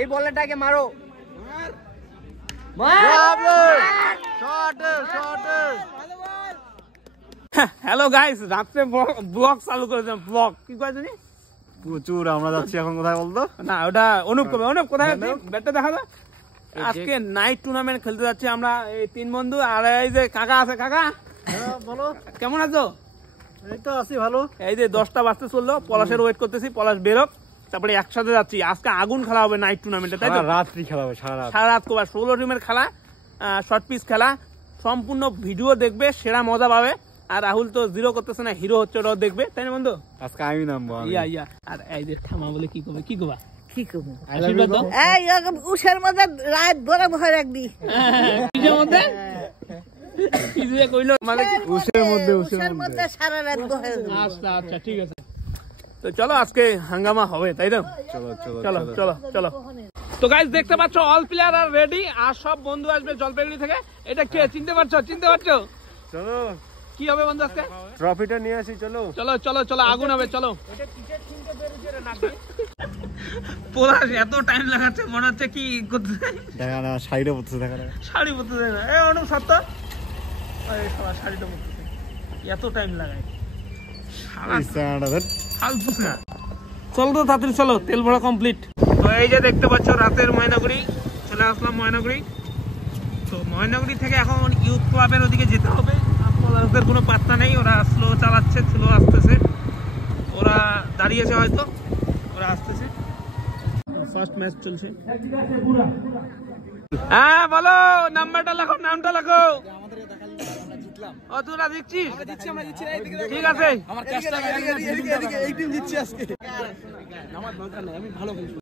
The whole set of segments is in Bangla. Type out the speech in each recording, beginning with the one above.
এই বলটাকে মারো। হ্যালো গাইস, রাত্রে ব্লগ চালু করেছেন। ব্লগ কি কয় জানি প্রচুর। আমরা যাচ্ছি এখন কোথায় বলতো? না, ওটা অনুপ কবে। অনুপ কোথায় ব্যাটটা দেখাবে? আজকে নাইট টুর্নামেন্ট খেলতে যাচ্ছি আমরা, এই তিন বন্ধু। আর এই যে কাকা আছে। কাকা বলো, কেমন আছো? এই তো আছি ভালো। এই যে 10টা বাজতে চললো, পলাশের ওয়েট করতেছি, পলাশ বেরোক, তারপরে একসাথে যাচ্ছি। আজকে আগুন খেলা হবে নাইট টুর্নামেন্টে, তাই তো? রাত্রি খেলা হবে, সারা রাত কোবা 16 টিমের খেলা, শর্ট পিচ খেলা। সম্পূর্ণ ভিডিও দেখবে, সেরা মজা পাবে। আর রাহুল তো জিরো করতেছে না, হিরো হচ্ছে, ওটাও দেখবে, তাই না বন্ধু? আজকে আমি নামবো। ইয়া আর এই যে থামা বলে কি করবে, কি করবা? কি করবো? আশীর্বাদ দাও। এই উষার মধ্যে রাত বড় ভয় রাখবি। কিসের মধ্যে? কি যে কইলো মানে উষার মধ্যে সারা রাত ভয়। আচ্ছা আচ্ছা, ঠিক আছে। তো চলো, আজকে হাঙ্গামা হবে, তাই তো? চলো চলো চলো চলো চলো। তো গাইস, দেখতে পাচ্ছ অল প্লেয়ার আর রেডি, আর সব বন্ধু আসবে জলপাইগুড়ি থেকে। এটা কে চিনতে পারছো? চলো, কি হবে বন্ধু আজকে? ট্রফিটা নিয়ে আসি। চলো চলো চলো চলো, আগুন হবে, চলো। পলাশ এত টাইম লাগাচ্ছে, মনে হচ্ছে কি করতে। দেখা না, শাড়িটা পড়তেছে, দেখা না, শাড়ি পরতে দেয় না। অনুপ সত্য, শাড়িটা পরতেছে, এত টাইম লাগায় ফালতু না। চলো তো তাড়াতাড়ি চলো, তেল ভরা কমপ্লিট। তো এই যে দেখতে পাচ্ছ রাতের ময়নাগুড়ি, চলে আসলাম ময়নাগুড়ি। তো ময়নাগুড়ি থেকে এখন ইউথ ক্লাবের ওদিকে যেতে হবে। ওদের কোনো পাত্তা নেই, ওরা স্লো চালাচ্ছে, স্লো আসতেছে, ওরা দাঁড়িয়েছে হয়তো, ওরা আসতেছে। ফার্স্ট ম্যাচ চলছে। হ্যাঁ বলো, নাম্বারটা লেখো, নামটা লেখো। ও তোরা দিচ্ছিস? ঠিক আছে। আমার দরকার নেই, আমি ভালো খেলছি।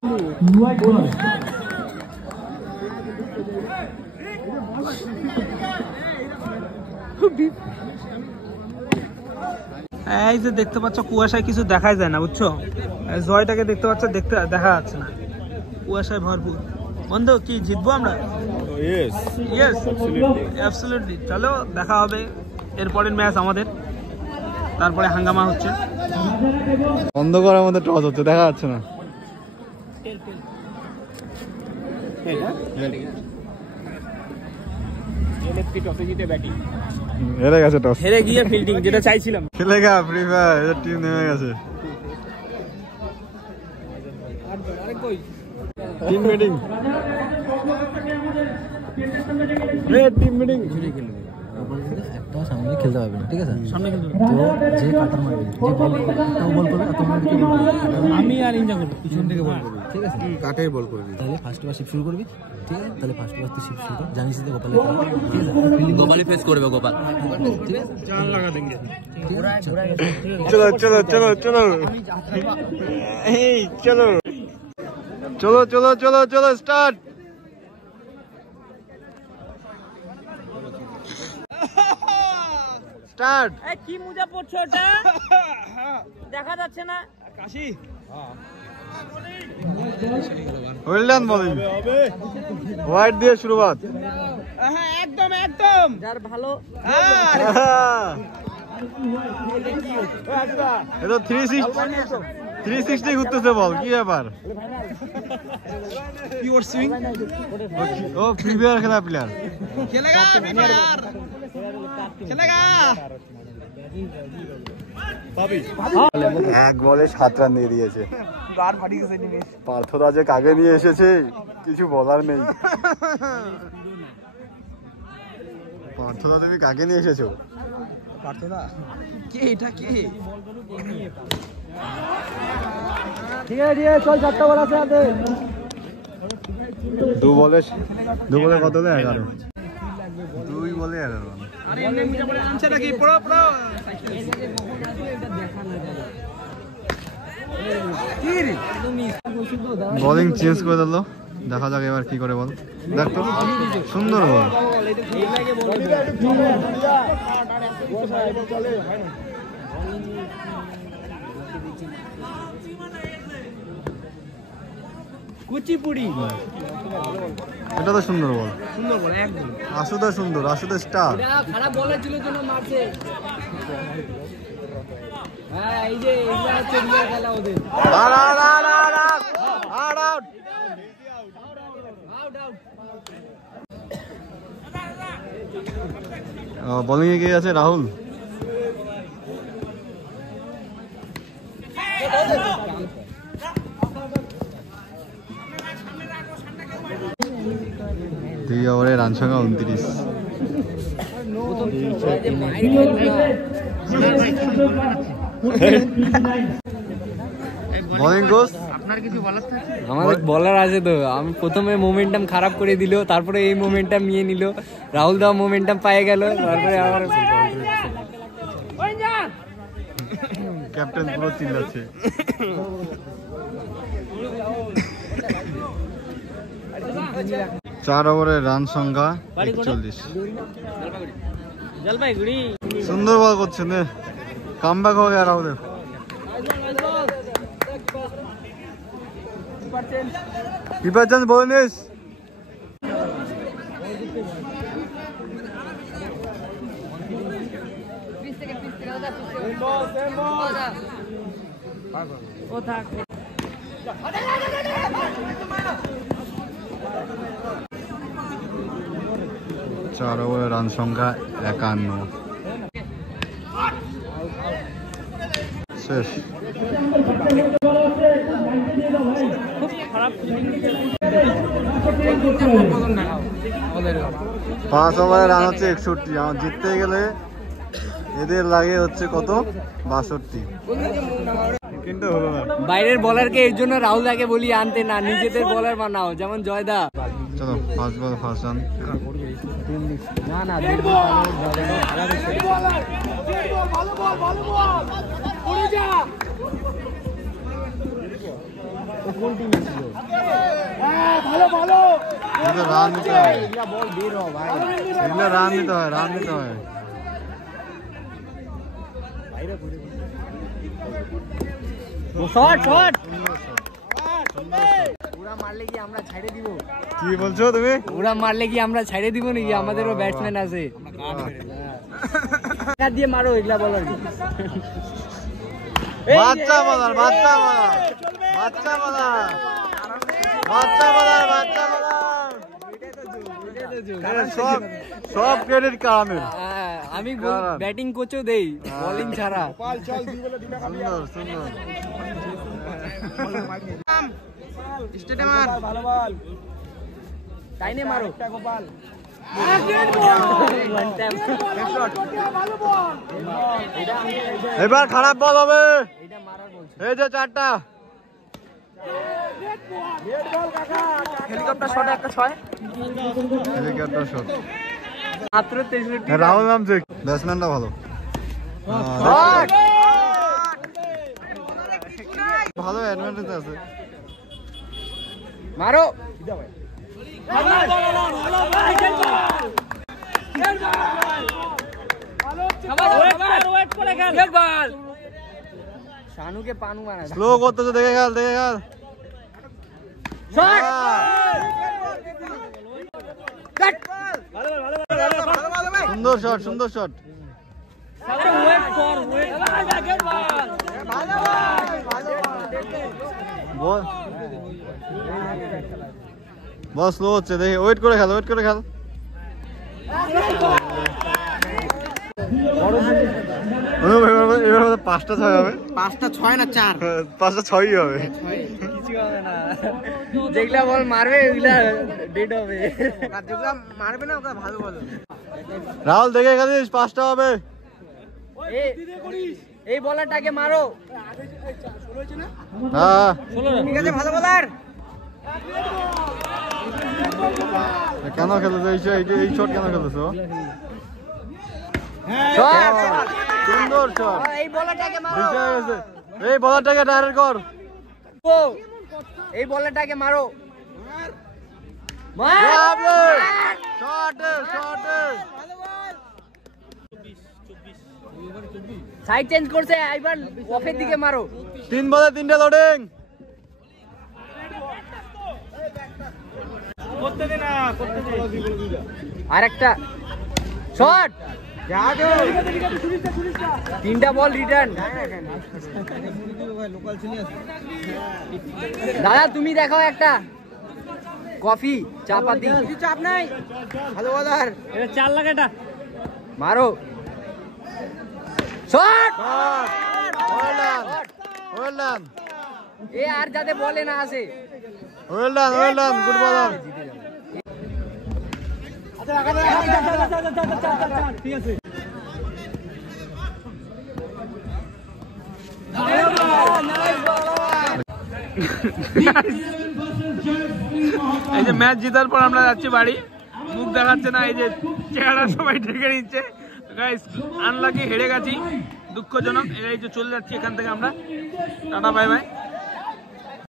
এই যে দেখতে পাচ্ছ, কুয়াশায় কিছু দেখাই যায় না, বুঝছো? জয়টাকে দেখতে পাচ্ছ, দেখা যাচ্ছে না, কুয়াশায় ভরপুর। বন্ধু, কি জিতবো আমরা? Yes, absolutely. চলো, দেখা হবে এরপরের ম্যাচ আমাদের, তারপরে হাঙ্গামা হচ্ছে। অন্ধকারের মধ্যে টস হচ্ছে, দেখা যাচ্ছে না। হেরে গেছে টস, হেরে গিয়ে ফিল্ডিং যেটা চাইছিলাম। খেলে গা ফ্রি ফায়ার, টিম নেমে গেছে। Team meeting, team meeting. একটা সামনে খেলতে পারবে না, ঠিক আছে? সামনে খেলতে তো যে কাটার মারবে, যে বল করবে, আমি আর ইনজা করবো, পিছন থেকে বল করবি, ঠিক আছে? কাটেই বল করবি। তাহলে ফার্স্ট ওভার শিফট শুরু করবি, ঠিক আছে? তাহলে ফার্স্ট ওভার তুই শিফট শুরু কর, জানিস তো গোপালের খেলা, ঠিক আছে? গোপালই ফেস করবে, গোপাল, ঠিক আছে? জান লাগা দেंगे। চলো চলো চলো চলো, এই চলো চলো চলো চলো চলো, স্টার্ট। স্টার্ট। কি মোজা পড়ছো ওটা? দেখা যাচ্ছে না। কাশি ওয়েল ডান বলিং, ওয়াইড দিয়ে শুরুয়াত। হ্যাঁ, একদম একদম, যার ভালো। এটা 360 ঘুরতেছে বল, কি ব্যাপার? Pure swing. ও ফ্রি ফায়ার খেলা প্লেয়ার। খেলেগা ফ্রি ফায়ার, খেলেগা। এক বলে 7 রান দিয়ে দিয়েছে। গার ফাটি গেছে জিনিস। পার্থদা যে কাকে নিয়ে এসেছে, কিছু বলার নেই। পার্থদা, তুমি কাকে নিয়ে এসেছো? পার্থদা কে? এটা কে? ঠিক আছে, চল, 4টা বল আছে হাতে। 2 বলে কত হলো? 11। 2 বলে 11 রান। আরে এমনি মুজা পড়ে নামছে নাকি? পড়ো পড়ো। বোলিং চেঞ্জ করে দিল, দেখা যাক এবার কি করে। বল দেখ তো, সুন্দর বল। কুচিপুড়ি, এটা তো সুন্দর বল, সুন্দর বল, একদম। আসুদা সুন্দর, আসুদা স্টার। খারাপ বলার ছিল জন্য মারছে। হ্যাঁ, এই যে এগুলা হচ্ছে রিয়েল খেলা ওদের। আর আউট। বোলিং এ গিয়ে আছে রাহুল। দুই ওভারে রান সংখ্যা 29। বোলিং কোচ আমাদের বলার আছে তো, আমি প্রথমে মোমেন্টাম খারাপ করে দিল, তারপরে এই মোমেন্টাম নিয়ে নিল, রাহুল দা মোমেন্টাম পায়ে গেল, তারপরে আবার ক্যাপ্টেন পুরো চিল্লাচ্ছে। চার ওভারে রান সংখ্যা 41। সুন্দর বল করছেন, কামব্যাক হয়ে গেল রাহুলের। কিপার চান্স বোনেস। চার ওভারে রান সংখ্যা 51। শেষ। পাঁচ ওভারে রান হচ্ছে 61। আমার জিততে গেলে এদের লাগে হচ্ছে কত, 62, কিন্তু হলো না। বাইরের বলারকে এর জন্য রাহুল দাকে বলি আনতে না, নিজেদের বলার বানাও, যেমন জয়দা। চলো ফার্স্ট বল ফার্স্ট রান। না না রান নিতে হয়, এগুলো রান নিতে হয়, রান নিতে হয়। ওরা মারলে কি আমরা ছাড়ে দিব? কি বলছো তুমি? ওরা মারলে কি আমরা ছাড়ে দিব নাকি? আমাদেরও ব্যাটসম্যান আছে, দিয়ে মারো এগুলা বলার কি? বাচ্চা বলার, বাচ্চা বলার, বাচ্চা বলার, বাচ্চা বলার, বাচ্চা বলার, সব সব ক্রেডিট কারামের। আমি ব্যাটিং কোচও দেই, বোলিং ছাড়া। সুন্দর সুন্দর। তাই নে মারো। এবার খারাপ বল হবে, এই যে চারটা। হেলিকপ্টার শট, একটা 6, হেলিকপ্টার শট। মাত্র 63। রাহুল নামছে, ব্যাটসম্যানটা ভালো, ভালো অ্যাডভান্টেজ আছে। মারো। শানুকে পানু মারা। স্লো করতেছে, দেখে গেল, দেখে গেল। সুন্দর শট, সুন্দর শট। বল স্লো হচ্ছে, দেখে ওয়েট করে খেল, ওয়েট করে খেল। এবার 5টা 6 হবে, 5টা 6 না 4, 5টা 6ই হবে। কিছু হবে না, যেগুলা বল মারবে ওইগুলা ডেড হবে, যেগুলা মারবে না ওটা ভালো বল। রাহুল দেখে গেছিস, 5টা হবে। এই বলারটাকে মারো। হ্যাঁ ঠিক আছে, ভালো বলার। কেন খেলেছো এই শট, কেন খেলেছো? সুন্দর শট। এই বলারটাকে মারো, এই বলারটাকে ডাইরেক্ট কর। এই বলারটাকে মারো। সাইড চেঞ্জ করছে, এবার অফের দিকে মারো। 3 বলে 3টে লোডিং। আরেকটা শট। তিনটা বল রিটার্ন। দাদা তুমি দেখাও একটা কফি চা পাতি। চাপ নাই, ভালো বলার। এটা 4 লাখ এটা মারো। শট, ওয়েল ডান, এ আর যাতে বলে না আসে। ওয়েল ডান, গুড বলার। ঠিক আছে। এই যে ম্যাচ জেতার পর আমরা যাচ্ছি বাড়ি, মুখ দেখাচ্ছে না, এই যে চেহারা সবাই ঢেকে নিচ্ছে। গাইস আনলাকি, হেরে গেছি, দুঃখজনক। এই যে চলে যাচ্ছি এখান থেকে আমরা, টাটা বাই বাই।